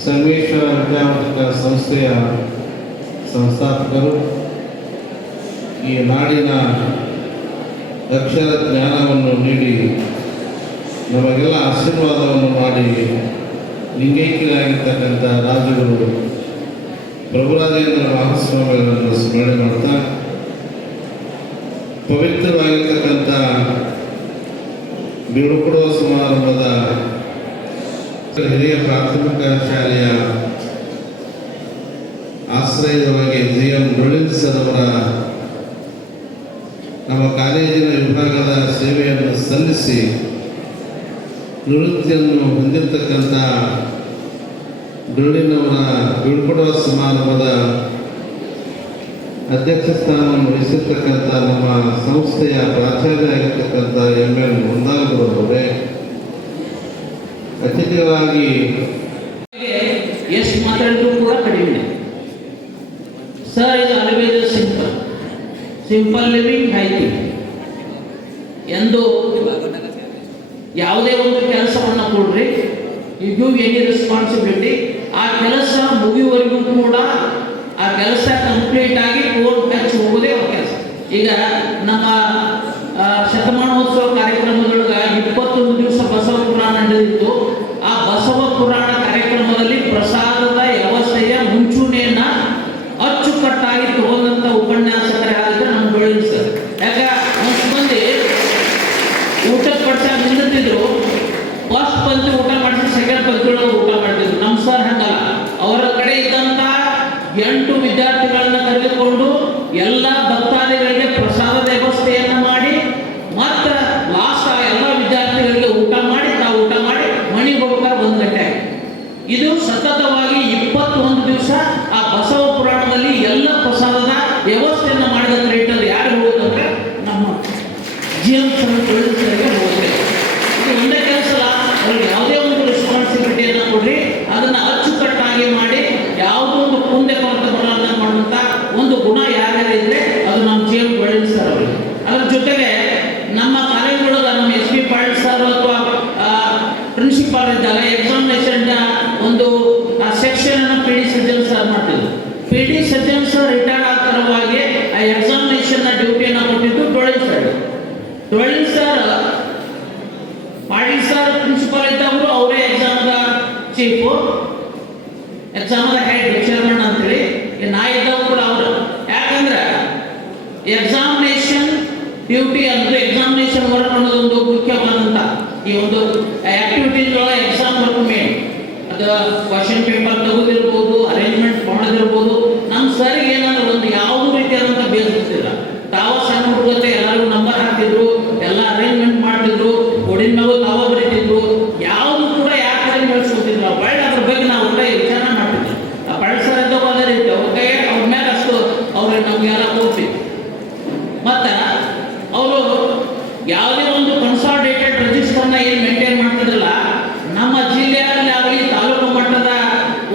ಸಂಗಮೇಶ್ವರ ವಿದ್ಯಾವರ್ಧಕ ಸಂಸ್ಥೆಯ ಸಂಸ್ಥಾಪಕರು ಈ ನಾಡಿನ ಅಕ್ಷರ ಜ್ಞಾನವನ್ನು ನೀಡಿ ನಮಗೆಲ್ಲ ಆಶೀರ್ವಾದವನ್ನು ಮಾಡಿ ಲಿಂಗೈಕ್ಯರಾಗಿರ್ತಕ್ಕಂಥ ರಾಜಗುರು ಪ್ರಭುರಾಜೇಂದ್ರ ಮಹಾಸ್ವಾಮಿಗಳನ್ನು ಸ್ಮರಣೆ ಮಾಡ್ತಾ ಪವಿತ್ರವಾಗಿರ್ತಕ್ಕಂಥ ಬೀಳ್ಕೊಡುವ ಸಮಾರಂಭದ ಹಿರಿಯ ಪ್ರಾಥಮಿಕ ಶಾಲೆಯ ಆಶ್ರಯದವಾಗಿ ಜಿ ಎಂ ಸರ್ ಅವರ ನಮ್ಮ ಕಾಲೇಜಿನ ವಿಭಾಗದ ಸೇವೆಯನ್ನು ಸಲ್ಲಿಸಿ ನಿವೃತ್ತಿಯನ್ನು ಹೊಂದಿರತಕ್ಕಂಥ ಡೊಳ್ಳಿನವರ ಬೀಳ್ಕೊಡುವ ಸಮಾರಂಭದ ಅಧ್ಯಕ್ಷ ಸ್ಥಾನವನ್ನು ವಹಿಸಿರ್ತಕ್ಕಂಥ ನಮ್ಮ ಸಂಸ್ಥೆಯ ಪ್ರಾಚಾರ್ಯ ಆಗಿರ್ತಕ್ಕಂಥ ಎಂ ಎಲ್ ಮುಂದಾಗುರವರೇ ಅತಿಥಿಗಳಾಗಿ ಎಷ್ಟು ಮಾತಾಡಿದ್ರು ಕೂಡ ಕಡಿಮೆ. ಸರ್, ಇದು always simple. Simple living high ಎಂದು ಯಾವುದೇ ಒಂದು ಕೆಲಸವನ್ನು ಕೊಡ್ರಿ. ಯು ಗಿವ್ ಎನಿ ರೆಸ್ಪಾನ್ಸಿಬಿಲಿಟಿ ಕೆಲಸ ಮುಗಿಯುವವರೆಗೂ ಕೂಡ ಆ ಕೆಲಸ ಕಂಪ್ಲೀಟ್ ಆಗಿ ಕೋರ್ಟ್ ಮ್ಯಾಚ್ ಹೋಗೋದೇ ಅವ್ರ ಕೆಲಸ. ಈಗ ನಮ್ಮ ಶತಮಾನೋತ್ಸವ ಕಾರ್ಯಕ್ರಮದೊಳಗ ಇಪ್ಪತ್ತೊಂದು ದಿವಸ ಬಸವ ಪುರಾಣ ನಡೆದಿತ್ತು. ಆ ಬಸವ ಪುರಾಣ ಕಾರ್ಯಕ್ರಮದಲ್ಲಿ ಪ್ರಸಾದದ ವ್ಯವಸ್ಥೆಯ ಮುಂಚೂಣಿಯನ್ನ ಅಚ್ಚುಕಟ್ಟಾಗಿ ತಗೊಂಡಂತ ಉಪನ್ಯಾಸಕರ ನಮ್ಮ ಬೆಳಿಗ್ಗೆ ಸರ್ ಯಾಕ? ಮಂದಿ ಊಟಕ್ಕೆ ಪಡ್ಸಾಗ ನಿಂತಿದ್ರು. ಫಸ್ಟ್ ಬಂದು ಊಟ ಮಾಡಿಸಿ ಸೆಕೆಂಡ್ ಪಂಚ ಊಟ ಮಾಡ್ತಿದ್ರು ನಮ್ಮ ಸರ್ ಹಂಗಲ್ಲ ಅವರ ಕಡೆ ಇದ್ದಂತ ಎಂಟು ವಿದ್ಯಾರ್ಥಿಗಳನ್ನು ಕರೆದುಕೊಂಡು ಎಲ್ಲ ಭಕ್ತಾದಿಗಳಿಗೆ ಪ್ರಸಾದ ವ್ಯವಸ್ಥೆಯನ್ನು ಮಾಡಿ, ಮತ್ತೆ ಲಾಸ್ಟ್ ಆ ಎಲ್ಲ ವಿದ್ಯಾರ್ಥಿಗಳಿಗೆ ಊಟ ಮಾಡಿ, ತಾವು ಊಟ ಮಾಡಿ ಮಣಿಗೆ ಹೋಗ್ಬೇಕಾದ್ರೆ ಒಂದು ಗಂಟೆ ಇದು ಸತತವಾಗಿ ಇಪ್ಪತ್ತೊಂದು ದಿವಸ ಆ ಬಸವ ಪುರಾಣದಲ್ಲಿ ಎಲ್ಲ ಪ್ರಸಾದದ ವ್ಯವಸ್ಥೆಯನ್ನು ಮಾಡಿದ ಇಟ್ಟಲ್ಲಿ ಯಾರು ಹೋಗುದಂದ್ರೆ ನಮ್ಮ ಜಿ ಎಂ ಸರಿಗೆ ಹೋಗುತ್ತೆ ಇದು ಒಂದೇ ಕೆಲಸ ಅಲ್ಲ ಅವ್ರಿಗೆ ಯಾವುದೇ ಒಂದು ರೆಸ್ಪಾನ್ಸಿಬಿಲಿಟಿಯನ್ನು ಕೊಡ್ರಿ ಅದನ್ನ ಅಚ್ಚುಕಟ್ಟಾಗಿ ಮಾಡಿ ಯಾವುದೋ ಒಂದು ಮುಂದೆ ಕೊರತೆ ಬರಲ್ಲ ಮಾಡುವಂತ ಒಂದು ಗುಣ ಯಾರ್ಯಾರು ಇದ್ರೆ ಅದು ನಮ್ಮ ಜಿ ಎಂ ಪಾಟೀಲ್ ಸರ್ ಅವರಿಗೆ ಅದ್ರ ಜೊತೆಗೆ ನಮ್ಮ ಕಾಲೇಜೊಳಗೆ ನಮ್ಮ ಎಸ್ ಪಿ ಪಾಟೀಲ್ ಸರ್ ಅಥವಾ ಪ್ರಿನ್ಸಿಪಾಲ್ ಇದ್ದಾಗ ಎಕ್ಸಾಮಿನೇಷನ್ ಒಂದು ಸೆಕ್ಷನ್ ಅನ್ನು ಪಿ ಡಿ ಸಜ್ಜನ್ ಸರ್ ಮಾಡ್ತಿದ್ರು P D Sajjan sir retire ಆಗ್ತಾರವಾಗಿ ಆ ಎಕ್ಸಾಮಿನೇಷನ್ ಡ್ಯೂಟಿಯನ್ನು ಕೊಟ್ಟಿದ್ದು Tolil sir Tolil sir Patil sir principal ಇದ್ದವರು ಅವರೇ ಎಕ್ಸಾಮ್ದ ಚೀಫು ಎಕ್ಸಾಮ್ದ ಹೆಡ್ ಚೇರ್ಮನ್ ಅಂತೇಳಿ. ನಾ ಇದ್ದವರು ಅವರು ಯಾಕಂದ್ರೆ ಎಕ್ಸಾಮಿನೇಷನ್ ಡ್ಯೂಟಿ ಅಂದ್ರೆ ಎಕ್ಸಾಮಿನೇಷನ್ ವರ್ಕ್ ಅನ್ನೋದೊಂದು ಮುಖ್ಯವಾದಂತ ಈ ಒಂದು ಆಕ್ಟಿವಿಟೀಸ್ ಒಳಗೆ ಎಕ್ಸಾಮ್ ವರ್ಕ್ ಮೇನ್ ಅದು ಕ್ವಶನ್ ಪೇಪರ್ ತೆಗೆದಿರ್ಬೋದು ಅರೇಂಜ್ಮೆಂಟ್ ಮಾಡೋದಿರ್ಬೋದು. ನಮ್ಮ ಸರ್ ಏನಂದ್ರೆ ಒಂದು ಯಾವುದೇ ರೀತಿಯಾದಂಥ ಬೇಸ್ ಇರ್ತಿಲ್ಲ ತಾವ ಸಣ್ಣ ಹುಡುಗತೆ ಎಲ್ಲರಿಗೂ ನಂಬರ್ ಹಾಕ್ತಿದ್ರು ಎಲ್ಲ ಅರೇಂಜ್ಮೆಂಟ್ ಮಾಡ್ತಿದ್ರು ಕೊಡಿನ ಮ್ಯಾಗೂ ತಾವ ಬರೀತಿದ್ರು ಯಾವುದು ಕೂಡ ಯಾರ ಕಡೆ ಬೆಳೆಸ್ಕೊತಿದ್ರು ಒಳ್ಳೆ ಅದ್ರ ಬಗ್ಗೆ ನಾವು ಕೂಡ ವಿಚಾರ ಮಾಡ್ತಿದ್ವಿ ಆ ಬಳಸರ್ ಇದ್ದಾಗ ಅದೇ ರೀತಿ ಅವ್ರ ಕೈಯಾಗ ಅವ್ರ ಮೇಲೆ ಅಷ್ಟು ಅವ್ರಿಗೆ ನಮಗೆಲ್ಲ ಹೋಗ್ತಿತ್ತು ಮತ್ತ ಅವರು ಯಾವುದೇ ಒಂದು ಕನ್ಸಾಲಿಡೇಟೆಡ್ ರಿಜಿಸ್ಟರ್ನ ಏನು ಮೇಂಟೈನ್ ಮಾಡ್ತಿದ್ರಲ್ಲ ನಮ್ಮ ಜಿಲ್ಲೆಯಲ್ಲಿ ಆಗಲಿ ತಾಲೂಕು ಮಟ್ಟದ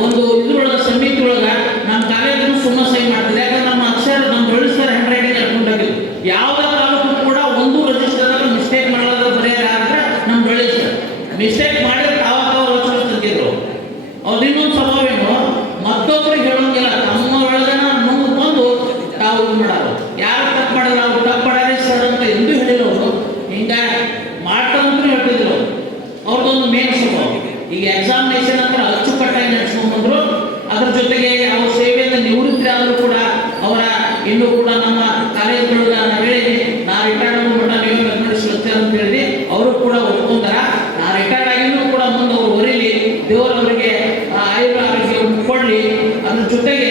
ಒಂದು ಇದ್ರೊಳಗೆ ಸಮಿತಿ ಒಳಗೆ ನಮ್ಮ ಕಾಲೇಜು ಸುಮ್ಮನೆ ಸಹಿ ಮಾಡ್ತಿದೆ ಯಾಕಂದ್ರೆ ನಮ್ಮ ಅಕ್ಷರ ನಮ್ಮ ಬೆಳೆಸರ್ ಹ್ಯಾಂಡ್ ರೈಟಿಂಗ್ ಹಾಕೊಂಡಾಗಿದ್ದು ಯಾವುದೇ ತಾಲೂಕು ಕೂಡ ಒಂದು ರಿಜಿಸ್ಟರ್ ಮಿಸ್ಟೇಕ್ ಮಾಡೋದು ಬರೆಯೋದು ಆದ್ರೆ ನಮ್ಮ ಬೆಳೆಸರ್ ಮಿಸ್ಟೇಕ್ ಮಾಡಿದ್ರೆ ತಾವ ತಾವು ರಚನೆ ತಂದಿದ್ರು ಅವ್ರ ಇನ್ನೊಂದು ಸ್ವಭಾವೇನು ಮತ್ತೊಬ್ಬರಿಗೆ ಹೇಳೋಂಗಿಲ್ಲ ತಮ್ಮ ಒಳಗನ ಮುಂದೆ ಬಂದು ತಾವು ಇದು ಮಾಡೋರು ಯಾರು ತಪ್ಪು ಮಾಡಿದ್ರು ಅವ್ರು ತಪ್ಪು ಮಾಡ್ಯಾರಿ ಸರ್ ಅಂತ ಎಂದೂ ಹೇಳಿಲ್ಲ ಅವರು ಹಿಂಗ ಮಾಡ್ತಂದ್ರೂ ಹೇಳ್ತಿದ್ರು ಅವ್ರದ್ದೊಂದು ಮೇನ್ ಸ್ವಭಾವ ಈಗ ಎಕ್ಸಾಮಿನೇಷನ್ ಅಂತ ಅಚ್ಚುಕಟ್ಟಾಗಿ ನಡೆಸ್ಕೊಂಡ್ಬಂದ್ರು ಅದ್ರ ಜೊತೆಗೆ ಅವ್ರ ಸೇವೆಯಿಂದ ನಿವೃತ್ತಿ ಆದರೂ ಕೂಡ ಅವರ ಇನ್ನೂ ಕೂಡ ನಮ್ಮ ಕಾಲೇಜ್ಗಳಿಗೆ ನಾನು ಹೇಳಿ ನಾ ರಿಟೈರ್ಡ್ ಆಗ್ಬಿಟ್ಟ ನೀವು ಮೆಥಮೆಟಿಕ್ಸ್ ಲೆಕ್ಚರ್ ಅಂತ ಹೇಳಿ, ಅವರು ಕೂಡ ಒಪ್ಕೊಂಡಾರ. ನಾ ರಿಟೈರ್ಡ್ ಆಗಿದ್ರು ಕೂಡ ಮುಂದೆ ಅವ್ರು ಹೊರೀಲಿ ದೇವರವರಿಗೆ ಆಯುರ ಆರೋಗ್ಯ ಅದ್ರ ಜೊತೆಗೆ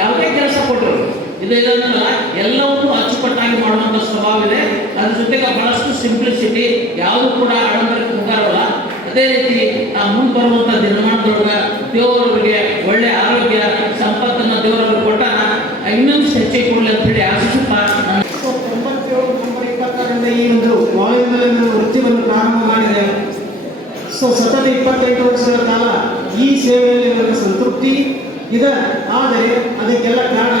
ಯಾವುದೇ ಕೆಲಸ ಕೊಟ್ಟರು ಇದು ಇದನ್ನಲ್ಲ ಎಲ್ಲವನ್ನೂ ಅಚ್ಚುಕಟ್ಟಾಗಿ ಮಾಡುವಂಥ ಸ್ವಭಾವ ಇದೆ. ಅದ್ರ ಜೊತೆಗೆ ಬಹಳಷ್ಟು ಸಿಂಪ್ಲಿಸಿಟಿ ಯಾವುದು ಕೂಡ ಆಡಂಬರಕ್ಕೆ ಮುಗಾರಲ್ಲ ಅದೇ ರೀತಿ, ನಾವು ಮುಂದೆ ಬರುವಂಥ ದಿನಮಾನದೊಳಗೆ ದೇವರವರಿಗೆ ಇನ್ನೊಂದು ಹೆಚ್ಚಿಗೆ ಕೊಡಲಿ ಅಂತ ಹೇಳಿ ಸೊ ತೊಂಬತ್ತೇಳು ನವೆಂಬರ್ ಇಪ್ಪತ್ತಾರರಿಂದ ಈ ಒಂದು ವಾಯುವಿನ ವೃತ್ತಿಯನ್ನು ಪ್ರಾರಂಭ ಮಾಡಿದೆ ಸೊ ಸತತ ಇಪ್ಪತ್ತೆಂಟು ವರ್ಷಗಳ ಕಾಲ ಈ ಸೇವೆಯಲ್ಲಿ ನನ್ನ ಸಂತೃಪ್ತಿ ಇದೆ ಆದರೆ ಅದಕ್ಕೆಲ್ಲ ಕಾರಣ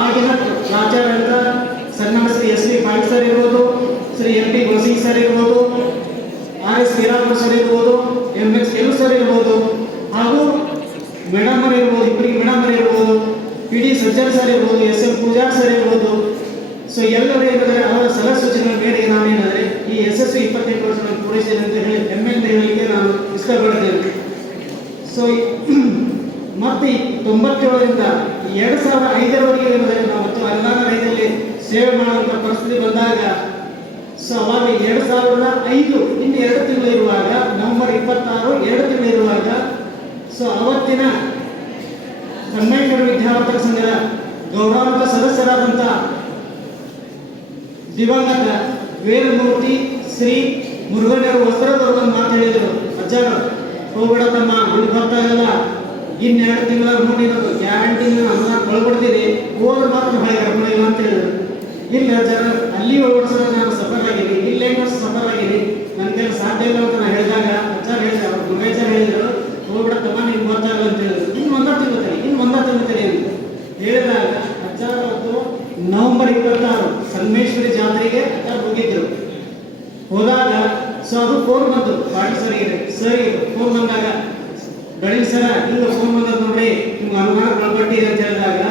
ಆಗಿನ ಪ್ರಾಚಾರ್ಯಂತ ಸನ್ಮಾನ Shri S V Patil sir ಇರ್ಬೋದು Shri M P Gosing sir ಇರ್ಬೋದು ಆರ್ ಎಸ್ ಶ್ರೀರಾಮುಲು ಸರ್ ಇರ್ಬೋದು ಎಂ ಎಸ್ ಕೆಲವು ಸರ್ ಇರ್ಬೋದು ಹಾಗೂ ಮೇಡಮ್ ಅವರು ಇರ್ಬೋದು ಇಬ್ಬರಿಗೆ ಮೇಡಮ್ ಅವರು ಇರ್ಬೋದು ಪಿ ಡಿ ಸಜ್ಜನ್ ಸರ್ ಇರ್ಬೋದು ಎಸ್ ಎಂ ಪೂಜಾರ್ ಸರ್ ಇರ್ಬೋದು ಸೊ ಎಲ್ಲರೂ ಏನಂದರೆ ಅವರ ಸಲಹೆ ಸೂಚನೆಗಳ ಮೇರೆಗೆ ನಾನು ಏನಂದರೆ ಈ ಎಸ್ ಎಸ್ ಸಿ ಇಪ್ಪತ್ತೆಂಟು ವರ್ಷಗಳನ್ನು ಪೂರೈಸಿದೆ ಅಂತ ಹೇಳಿ ಹೆಮ್ಮೆ ಅಂತ ಹೇಳಲಿಕ್ಕೆ ನಾನು ಇಷ್ಟಪಡ್ತೇನೆ ಸೊ ಮತ್ತೆ ಈ ತೊಂಬತ್ತೇಳರಿಂದ ಎರಡು ಸಾವಿರ ಐದರವರೆಗೆ ಏನಂದರೆ ನಾವು ಮತ್ತು ಅನುದಾನ ರಹಿತದಲ್ಲಿ ಸೇವೆ ಮಾಡುವಂಥ ಪರಿಸ್ಥಿತಿ ಬಂದಾಗ ಸೊ ಅವಾಗ ಎರಡು ಸಾವಿರದ ಐದು ಇನ್ನು ಎರಡು ತಿಂಗಳು ಇರುವಾಗ ನವೆಂಬರ್ ಇಪ್ಪತ್ತಾರು ಎರಡು ತಿಂಗಳು ಇರುವಾಗ ಸೊ ಅವತ್ತಿನ ಕನ್ನಡ ವಿದ್ಯಾವರ್ಧಕ ಸಂಘದ ಗೌರವಾನ್ವಿತ ಸದಸ್ಯರಾದಂಥ ದಿವಂಗತ ವೇದಮೂರ್ತಿ ಶ್ರೀ ಮುರುಘನರು ವಸ್ತ್ರದವರು ಮಾತು ಹೇಳಿದರು. ಅಜ್ಜಾರ, ಹೋಗ್ಬೇಡ ತಮ್ಮ, ಇಲ್ಲಿ ಗೊತ್ತಾಗಲ್ಲ ಇನ್ನೆರಡು ತಿಂಗಳ ನೋಡಿರೋದು ಗ್ಯಾರಂಟಿ ಅನ್ನ ಕೊಳ್ಬಿಡ್ತೀರಿ ಹೋದ್ರೆ ಮಾತ್ರ ಹೊಳೆ ಕರ್ಕೊಂಡಿಲ್ಲ ಅಂತ ಹೇಳಿದ್ರು. ಇಲ್ಲ ಅಜ್ಜಾರ, ಅಲ್ಲಿ ವರ್ಷ ನಾನು ಸಫರ್ ಆಗಿರಿ ಇಲ್ಲಿ ಸಫರ್ ಆಗಿರಿ ನನ್ನ ಕೈಲಿ ಸಾಧ್ಯ ಇಲ್ಲ ಅಂತ ನಾನು ಹೇಳಿದಾಗ ಅಜ್ಜಾರ ಹೇಳಿದ್ರು ಅವ್ರು ಮುರುಘಾಚಾರ ಹೇಳಿದ್ರು ಹೋಗ್ಬೇಡ ತಮ್ಮ ನಿಮ್ಗೆ ಗೊತ್ತಾಗಲ್ಲ ಅಂತ ಹೇಳಿದ್ರು ಇನ್ನು ಒಂದ ತಿಂಗಳು ತಡಿ ಇನ್ನು ಒಂದ ತಿಂಗಳು ತಡಿ ಅಂತ ಹೇಳಿದಾಗ ಅಜ್ಜಾರ ಅವತ್ತು ನವೆಂಬರ್ ಇಪ್ಪತ್ತಾರು ಸಂಗಮೇಶ್ವರಿ ಜಾತ್ರೆಗೆ ಅಜ್ಜಾರ ಹೋಗಿದ್ರು ಹೋದಾಗ ಸೊ ಅದು ಫೋನ್ ಬಂತು ಪಾಟೀಲ್ ಸರಿಗೆ ಸರಿ ಫೋನ್ ಬಂದಾಗ ಬೆಳಿಗ್ಗೆ ಸರ ಹಿಂಗೆ ಫೋನ್ ಬಂದದ ನೋಡ್ರಿ ನಿಮ್ಗೆ ಅನುಮಾನ ಒಳಪಟ್ಟಿದೆ ಅಂತ ಹೇಳಿದಾಗ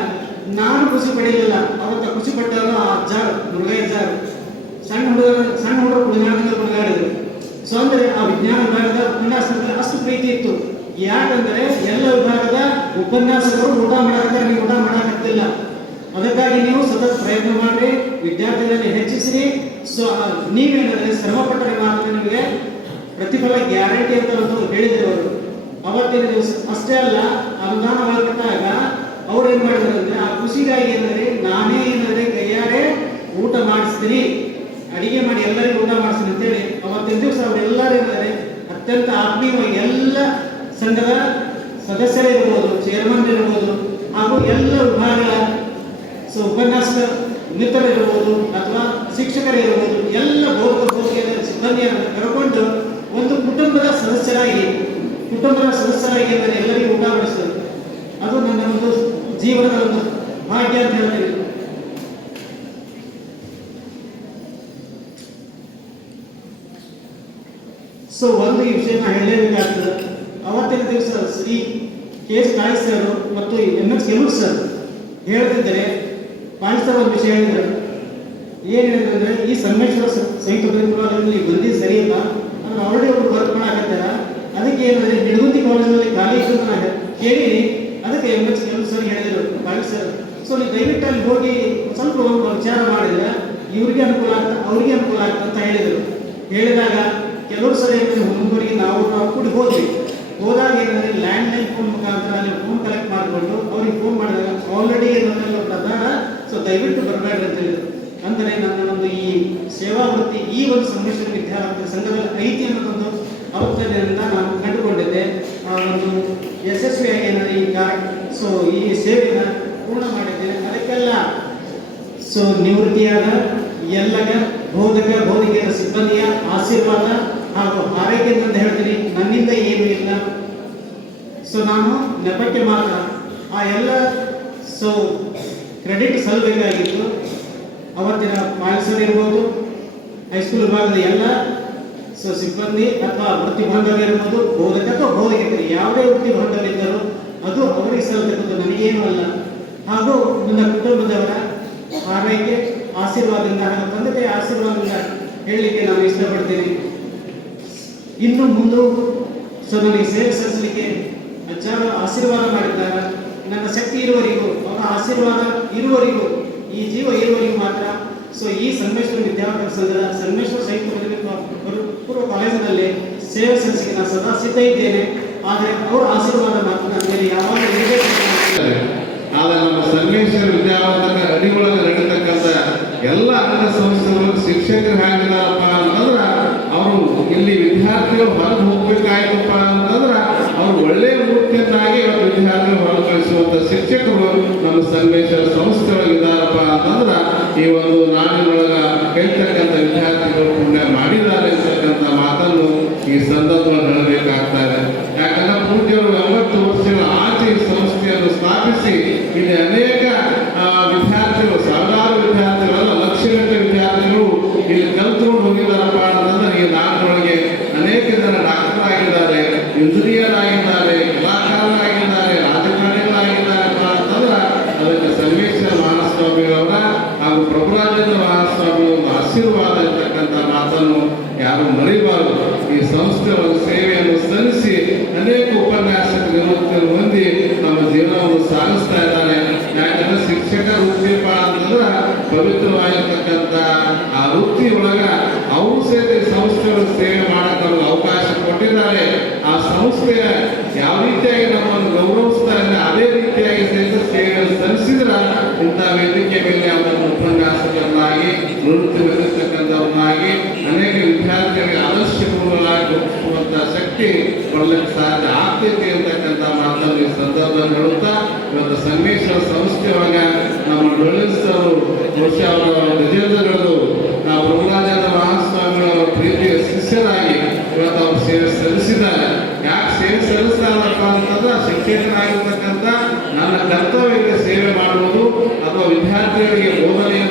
ನಾನು ಖುಷಿ ಪಡೀಲಿಲ್ಲ ಅವತ್ತ ಖುಷಿ ಪಟ್ಟವರು ಆ ಅಜ್ಜಾರು ಮುರುಘಾ ಅಜ್ಜಾರು ಸಣ್ಣ ಹುಡುಗರು ಸಣ್ಣ ಹುಡುಗರು ಕುಣಿಗಾಡಿದ್ರು ಕುಣಿಗಾಡಿದ್ರು ಸೊ ಅಂದ್ರೆ ಆ ವಿಜ್ಞಾನ ವಿಭಾಗದ ಉಪನ್ಯಾಸದಲ್ಲಿ ಅಷ್ಟು ಪ್ರೀತಿ ಇತ್ತು. ಯಾಕಂದ್ರೆ ಎಲ್ಲ ವಿಭಾಗದ ಉಪನ್ಯಾಸಕರು ಊಟ ಮಾಡಕ್ಕೆ ನೀವು ಊಟ ಮಾಡಕ್ಕಾಗ್ತಿಲ್ಲ. ಅದಕ್ಕಾಗಿ ನೀವು ಸತತ ಪ್ರಯತ್ನ ಮಾಡ್ರಿ, ವಿದ್ಯಾರ್ಥಿಗಳನ್ನು ಹೆಚ್ಚಿಸಿ ಸೊ ನೀವೇನಂದ್ರೆ ಶ್ರಮ ಪಟ್ಟರೆ ಮಾತ್ರ ನಿಮಗೆ ಪ್ರತಿಫಲ ಗ್ಯಾರಂಟಿ ಅಂತ ಹೇಳಿದ್ರು ಅವರು. ಅವತ್ತಿನ ದಿವಸ ಅಷ್ಟೇ ಅಲ್ಲ ಅನುದಾನ ಮಾಡಿದಾಗ ಅವ್ರು ಏನ್ ಮಾಡಿದ್ರು ಅಂದ್ರೆ, ಆ ಖುಷಿಗಾಗಿ ಏನಂದ್ರೆ ನಾನೇ ಏನಂದ್ರೆ ಕೈಯಾರೆ ಊಟ ಮಾಡಿಸ್ತೀನಿ. ಅಡಿಗೆ ಮಾಡಿ ಎಲ್ಲರಿಗೂ ಊಟ ಮಾಡಿಸ್ತೀನಿ ಅಂತೇಳಿ ಅವತ್ತಿನ ದಿವಸ ಅವರೆಲ್ಲರೂ ಇದ್ದಾರೆ. ಅತ್ಯಂತ ಆತ್ಮೀಯವಾಗಿ ಎಲ್ಲ ಸಂಘದ ಸದಸ್ಯರೇ ಇರ್ಬೋದು ಚೇರ್ಮನ್ ಇರ್ಬೋದು, ಹಾಗೂ ಎಲ್ಲ ವಿಭಾಗಗಳ ಸೊ ಉಪನ್ಯಾಸ ಮಿತ್ರರಿರ್ಬೋದು ಅಥವಾ ಶಿಕ್ಷಕರಿರ್ಬೋದು ಎಲ್ಲ ಭೌತಿಕ ಸಿಬ್ಬಂದಿಯನ್ನು ಕರ್ಕೊಂಡು ಒಂದು ಕುಟುಂಬದ ಸದಸ್ಯರಾಗಿ ಕುಟುಂಬದ ಸದಸ್ಯರಾಗಿ ಅಂದರೆ ಎಲ್ಲರಿಗೂ ಊಟ ಮಾಡಿಸ್ತಾರೆ ಅದು ನನ್ನ ಒಂದು ಜೀವನದ ಒಂದು ಭಾಗ್ಯ ಅಂತ ಹೇಳ್ತೀನಿ ಸೊ ಒಂದು ವಿಷಯನ ವಿಷಯ ನಾನು ಹೇಳಲೇಬೇಕಾಗ್ತದೆ ಅವತ್ತಿನ ದಿವಸ ಶ್ರೀ ಕೆ ಎಸ್ ಸರ್ ಮತ್ತು ಎಂ ಎಸ್ ಕೆಲೂರ್ ಸರ್ ಹೇಳ್ತಿದ್ದರೆ ಕಾಳಿ ಒಂದು ವಿಷಯ ಹೇಳಿದ್ದಾರೆ. ಏನು ಹೇಳಿದ್ರೆ ಈ ಸಂಗಮೇಶ್ವರ ಸಂಯುಕ್ತ ಪ್ರತಿಭಾದಲ್ಲಿ ಬಂದಿ ಸರಿಯಿಲ್ಲ ಅಂದ್ರೆ ಆಲ್ರೆಡಿ ಒಬ್ರು ವರ್ಕ್ ಮಾಡಾಕತ್ತಾರ ಅದಕ್ಕೆ ಏನಂದ್ರೆ ನಿಡಗುಂದಿ ಕಾಲೇಜಿನಲ್ಲಿ ಖಾಲಿ ಇತ್ತು ಕೇಳಿ ಅದಕ್ಕೆ ಎಂ ಎಸ್ ಕೆಲೂರ್ ಸರ್ ಹೇಳಿದರು ಪಾಣಿ ಸರ್. ಸೊ ನೀವು ದಯವಿಟ್ಟು ಅಲ್ಲಿ ಹೋಗಿ ಸ್ವಲ್ಪ ವಿಚಾರ ಮಾಡಿದ್ರೆ, ಇವ್ರಿಗೆ ಅನುಕೂಲ ಆಗ್ತಾ, ಅವ್ರಿಗೆ ಅನುಕೂಲ ಆಗ್ತಾ ಅಂತ ಹೇಳಿದರು. ಹೇಳಿದಾಗ ಕೆಲವರು ಸಲ ಏನಂದ್ರೆ ಹುಡುಗರಿಗೆ ನಾವು ನಾವು ಕೂಡ ಹೋದ್ವಿ. ಹೋದಾಗ ಏನಂದ್ರೆ ಲ್ಯಾಂಡ್ ಲೈನ್ ಫೋನ್ ಮುಖಾಂತರ ಅಲ್ಲಿ ಫೋನ್ ಕಲೆಕ್ಟ್ ಮಾಡಿಕೊಂಡು ಅವ್ರಿಗೆ ಫೋನ್ ಮಾಡಿದಾಗ ಆಲ್ರೆಡಿ ಏನಂದ್ರೆ ಪ್ರಧಾನ ಸೊ ದಯವಿಟ್ಟು ಬರಬೇಡ್ರಿ ಅಂತ ಹೇಳಿದ್ರು. ಅಂದರೆ ನನ್ನ ಒಂದು ಈ ಸೇವಾ ವೃತ್ತಿ ಈ ಒಂದು ಸಂಘರ್ಷ ವಿದ್ಯಾರ್ಥಿ ಸಂಘದಲ್ಲಿ ಐತಿ ಅನ್ನೋದೊಂದು ಅವತ್ತರಿಂದ ನಾನು ಕಂಡುಕೊಂಡಿದ್ದೆ. ಆ ಒಂದು ಯಶಸ್ವಿಯಾಗಿ ಏನಾದ್ರೆ ಈ ಕಾರ್ಯ ಸೊ ಈ ಸೇವೆನ ಪೂರ್ಣ ಮಾಡಿದ್ದೇನೆ. ಅದಕ್ಕೆಲ್ಲ ಸೊ ನಿವೃತ್ತಿಯಾದ ಎಲ್ಲಗ, ಬೋಧಕ ಬೋಧಕರ ಸಿಬ್ಬಂದಿಯ ಆಶೀರ್ವಾದ ಹಾಗೂ ಅಂತ ಹೇಳ್ತೀನಿ. ನನ್ನಿಂದ ಏನು ಇಲ್ಲ. ಸೊ ನಾನು ನೆಪಕ್ಕೆ ಮಾತ್ರ ಆ ಎಲ್ಲ ಸೊ ಕ್ರೆಡಿಟ್ ಸಲ್ಲಬೇಕಾಗಿತ್ತು ಅವತ್ತಿನ ಪಾಲಿಸರ್ ಇರ್ಬೋದು ಹೈಸ್ಕೂಲ್ ವಿಭಾಗದ ಎಲ್ಲ ಸೊ ಸಿಬ್ಬಂದಿ ಅಥವಾ ವೃತ್ತಿ ಬಾಂಧವ್ಯ ಇರ್ಬೋದು, ಬೋಧಕ ಅಥವಾ ಬೋಧಕರು, ಯಾವುದೇ ವೃತ್ತಿ ಬಾಂಧವ್ಯ ಇದ್ದರೂ ಅದು ಅವರಿಗೆ ಸಲ್ಲತಕ್ಕದ್ದು ನನಗೇನು ಅಲ್ಲ. ಹಾಗೂ ನನ್ನ ಕುಟುಂಬದವರ ಆರೈಕೆ ಆಶೀರ್ವಾದದಿಂದ ಹಾಗೂ ತಂದೆ ಆಶೀರ್ವಾದದಿಂದ ಹೇಳಲಿಕ್ಕೆ ನಾನು ಇಷ್ಟಪಡ್ತೀನಿ. ಇನ್ನು ಮುಂದೆ ಸೊ ನನಗೆ ಸೇವೆ ಸಲ್ಲಿಸಲಿಕ್ಕೆ ಅಜ್ಜ ಆಶೀರ್ವಾದ ಮಾಡಿದ್ದಾರೆ ನನ್ನ ಶಕ್ತಿ ಇರುವವರಿಗೂ ಅವರ ಆಶೀರ್ವಾದ ಇರುವವರಿಗೂ, ಈ ಜೀವ ಇರುವವರಿಗೂ ಮಾತ್ರ. ಸೊ ಈ ಸಂಗಮೇಶ್ವರ ವಿದ್ಯಾರ್ಥಿ ಸಂಘದ ಸಂಗಮೇಶ್ವರ ಪೂರ್ವ- ಪೂರ್ವ ಕಾಲೇಜಿನಲ್ಲಿ ಸೇವೆ ಸಲ್ಲಿಸಲಿಕ್ಕೆ ನಾನು ಸದಾ ಸಿದ್ಧ ಇದ್ದೇನೆ. ಆದರೆ ಅವರ ಆಶೀರ್ವಾದ ಮಾತ್ರ ನನ್ನ ಮೇಲೆ ಯಾವಾಗ ಇರಬೇಕು ಆದ್ರೆ ನಮ್ಮ ಸಂಗಮೇಶ್ವರ ವಿದ್ಯಾವರ್ಧಕ ಅಡಿಯೊಳಗೆ ನಡೀತಕ್ಕಂಥ ಎಲ್ಲ ಅಂಗ ಸಂಸ್ಥೆಗಳು ಶಿಕ್ಷಕರು ಹೇಗಿದಾರಪ್ಪ ಅಂತಂದ್ರ ಅವರು ಇಲ್ಲಿ ವಿದ್ಯಾರ್ಥಿಗಳು ಹೊರಗೆ ಹೋಗ್ಬೇಕಾಯ್ತಪ್ಪ ಅಂತಂದ್ರ ಅವ್ರು ಒಳ್ಳೆಯ ಮೂರ್ತಿಯನ್ನಾಗಿ ಇವತ್ತು ವಿದ್ಯಾರ್ಥಿಗಳು ಹೊರಗೆ ಕಳಿಸುವಂತ ಶಿಕ್ಷಕರು ನಮ್ಮ ಸಂಸ್ಥೆಗಳು ಇದ್ದಾರಪ್ಪ ಅಂತಂದ್ರೆ ಈ ಒಂದು ನಾಡಿನೊಳಗ ಕಲಿತಕ್ಕಂಥ ವಿದ್ಯಾರ್ಥಿಗಳು ಪುಣ್ಯ ಮಾಡಿದ್ದಾರೆ ಅಂತಕ್ಕಂಥ ಮಾತನ್ನು ಈ ಸಂದರ್ಭದಲ್ಲಿ ಈ ಸಂಸ್ಥೆ ಒಂದು ಸೇವೆಯನ್ನು ಸಲ್ಲಿಸಿ ಅನೇಕ ಉಪನ್ಯಾಸಕರು ಹೊಂದಿ ತಮ್ಮ ಜೀವನವನ್ನು ಸಾಗಿಸ್ತಾ ಇದ್ದಾರೆ. ಯಾಕಂದ್ರೆ ಶಿಕ್ಷಕ ವೃತ್ತಿಪ ಅಂತಂದ್ರೆ ಪವಿತ್ರವಾಗಿರ್ತಕ್ಕಂಥ ಆ ವೃತ್ತಿ ಒಳಗ ಅವರು ಸೇರಿ ಸಂಸ್ಥೆಗಳು ಸೇವೆ ಮಾಡಕ್ಕೆ ಅವ್ರಿಗೆ ಅವಕಾಶ ಕೊಟ್ಟಿದ್ದಾರೆ. ಆ ಸಂಸ್ಥೆ ಯಾವ ರೀತಿಯಾಗಿ ನಮ್ಮನ್ನು ಗೌರವಿಸ್ತಾ ಅದೇ ರೀತಿಯಾಗಿ ಸಹಿತ ಸೇವೆಯನ್ನು ಸಲ್ಲಿಸಿದ್ರ ಇಂಥ ವೇದಿಕೆ ಮೇಲೆ ಅವರನ್ನು ಉಪನ್ಯಾಸಕರನ್ನಾಗಿ ನೃತ್ಯ ಬೆಳೆಸ್ತಕ್ಕಂಥವ್ರನ್ನಾಗಿ ಅನೇಕ ಕಟ್ಟಿ ಕೊಡಲಿಕ್ಕೆ ಸಾಧ್ಯ ಆಗ್ತೈತಿ ಅಂತಕ್ಕಂಥ ಮಾತನ್ನು ಈ ಸಂದರ್ಭದಲ್ಲಿ ಹೇಳುತ್ತಾ, ಇವತ್ತು ಸಂಗಮೇಶ್ವರ ಸಂಸ್ಥೆ ಒಳಗ ನಮ್ಮ ಡೊಳ್ಳಿಸರು ಬಹುಶಃ ಅವರ ನಿಜೇಂದ್ರಗಳು ನಾವು ರುಮರಾಜನ ಮಹಾಸ್ವಾಮಿಗಳ ಪ್ರೀತಿಯ ಶಿಷ್ಯರಾಗಿ ಇವತ್ತು ಅವರು ಸೇವೆ ಸಲ್ಲಿಸಿದ್ದಾರೆ. ಯಾಕೆ ಸೇವೆ ಸಲ್ಲಿಸ್ತಾರಪ್ಪ ಅಂತಂದ್ರೆ ಶಿಕ್ಷಕರಾಗಿರ್ತಕ್ಕಂಥ ನನ್ನ ಕರ್ತವ್ಯಕ್ಕೆ ಸೇವೆ ಮಾಡುವುದು ಅಥವಾ ವಿದ್ಯಾರ್ಥಿಗಳಿಗೆ ಬೋಧನೆಯನ್ನು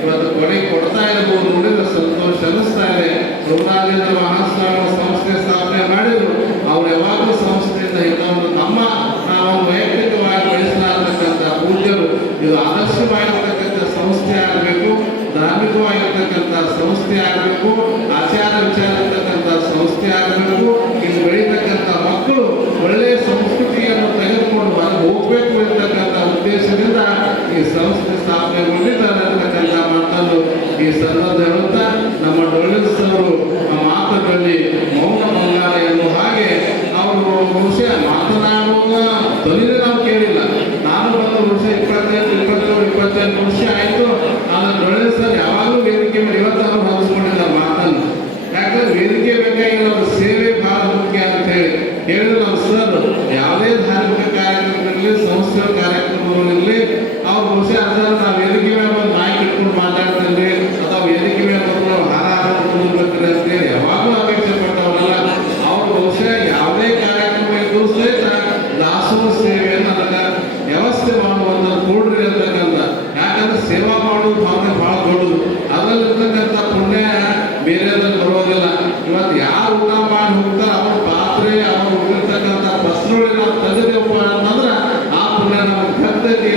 ಇವತ್ತು ಕೊಡುಗೆ ಕೊಡ್ತಾ ಇರಬಹುದು ನೋಡಿದ್ರೆ ಸಂತೋಷ ಅನಿಸ್ತಾ ಇದೆ. ಋಣಾಲಿಂದ ಮಹಾಸ್ಥಾನ ಸಂಸ್ಥೆ ಸ್ಥಾಪನೆ ಮಾಡಿದ್ರು. ಅವ್ರು ಯಾವಾಗಲೂ ಸಂಸ್ಥೆಯಿಂದ ಇದನ್ನು ನಮ್ಮ ನಾವು ವೈಯಕ್ತಿಕವಾಗಿ ಬೆಳೆಸಲಾಗ್ತಕ್ಕಂಥ ಪೂಜ್ಯರು. ಇದು ಆದರ್ಶವಾಗಿರ್ತಕ್ಕಂಥ ಸಂಸ್ಥೆ ಆಗಬೇಕು, ಧಾರ್ಮಿಕವಾಗಿರ್ತಕ್ಕಂಥ ಸಂಸ್ಥೆ ಆಗಬೇಕು, ಆಚಾರ ವಿಚಾರ ಇರ್ತಕ್ಕಂಥ ಸಂಸ್ಥೆ ಆಗಬೇಕು. ಇಲ್ಲಿ ಬೆಳೀತಕ್ಕಂಥ ಮಕ್ಕಳು ಒಳ್ಳೆಯ ಸಂಸ್ಕೃತಿಯನ್ನು ತೆಗೆದುಕೊಂಡು ಬರ ಹೋಗಬೇಕು ಇರ್ತಕ್ಕಂಥ ಉದ್ದೇಶದಿಂದ ಈ ಸಂಸ್ಥೆ ಸ್ಥಾಪನೆಗೊಂಡಿದೆ తర్వాత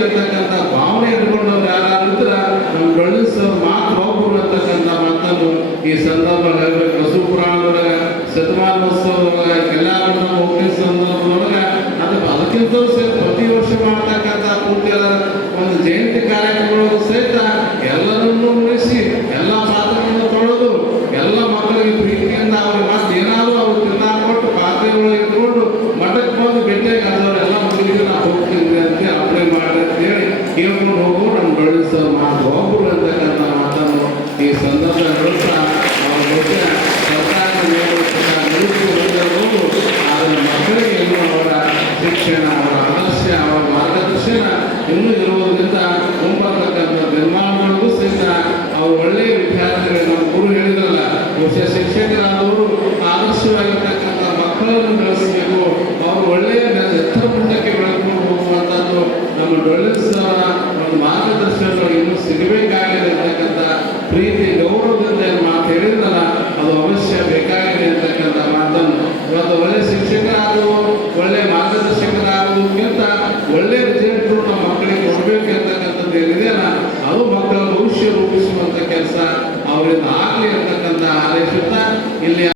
ಇರತಕ್ಕಂಥ ಭಾವನೆ ಇಟ್ಕೊಂಡವ್ರು ಯಾರಾದ್ರ ನಮ್ಮ ಕಳಿಸೋ ಮಾತು ಹೋಗ್ಬೋದು ಅಂತಕ್ಕಂಥ ಮಾತನ್ನು ಈ ಸಂದರ್ಭದಲ್ಲಿ ಹೇಳ್ಬೇಕು. ಹಸು ಪುರಾಣದೊಳಗ, ಶತಮಾನೋತ್ಸವದೊಳಗ ಎಲ್ಲ ನಮ್ಮ ಹೋಗಿ ಸಂದರ್ಭದೊಳಗ, ಅದು ಅದಕ್ಕಿಂತ ಪ್ರತಿ ವರ್ಷ ಮಾಡ್ತಕ್ಕಂಥ మా గోపులందరికన్నా మాత్రం ఈ సందర్భంగా